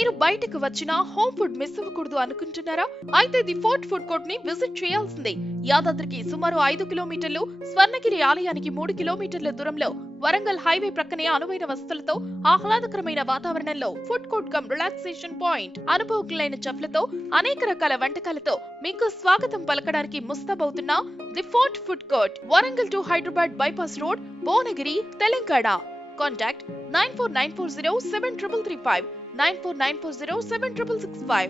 మీరు బయటకు వచ్చినా హోమ్ ఫుడ్ మిస్ అవ్వకూడదు అనుకుంటున్నారా? అయితే ది ఫోర్ట్ ఫుడ్ కోర్ట్ని విజిట్ చేయాల్సిందే. యాదాద్రికి సుమారు ఐదు కిలోమీటర్లు స్వర్ణగిరి ఆలయానికి మూడు కిలోమీటర్ల దూరంలో వరంగల్ హైవే ప్రక్కనే అనువైన వసతులతో ఆహ్లాదకరమైన వాతావరణంలో food court cum relaxation point అనుభవకులైన చెఫ్లతో అనేక రకాల వంటకాలతో మీకు స్వాగతం పలకడానికి ముస్తాబవుతున్న the fort food court Warangal to Hyderabad bypass road Bhuvanagiri Telangana. Contact 94940 7335 94940 7665.